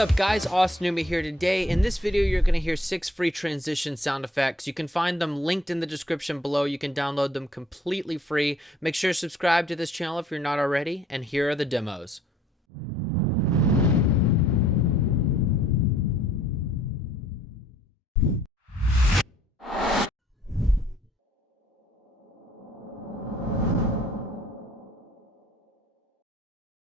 up guys, Newman here. Today in this video you're going to hear 6 free transition sound effects. You can find them linked in the description below. You can download them completely free. Make sure to subscribe to this channel if you're not already, and here are the demos.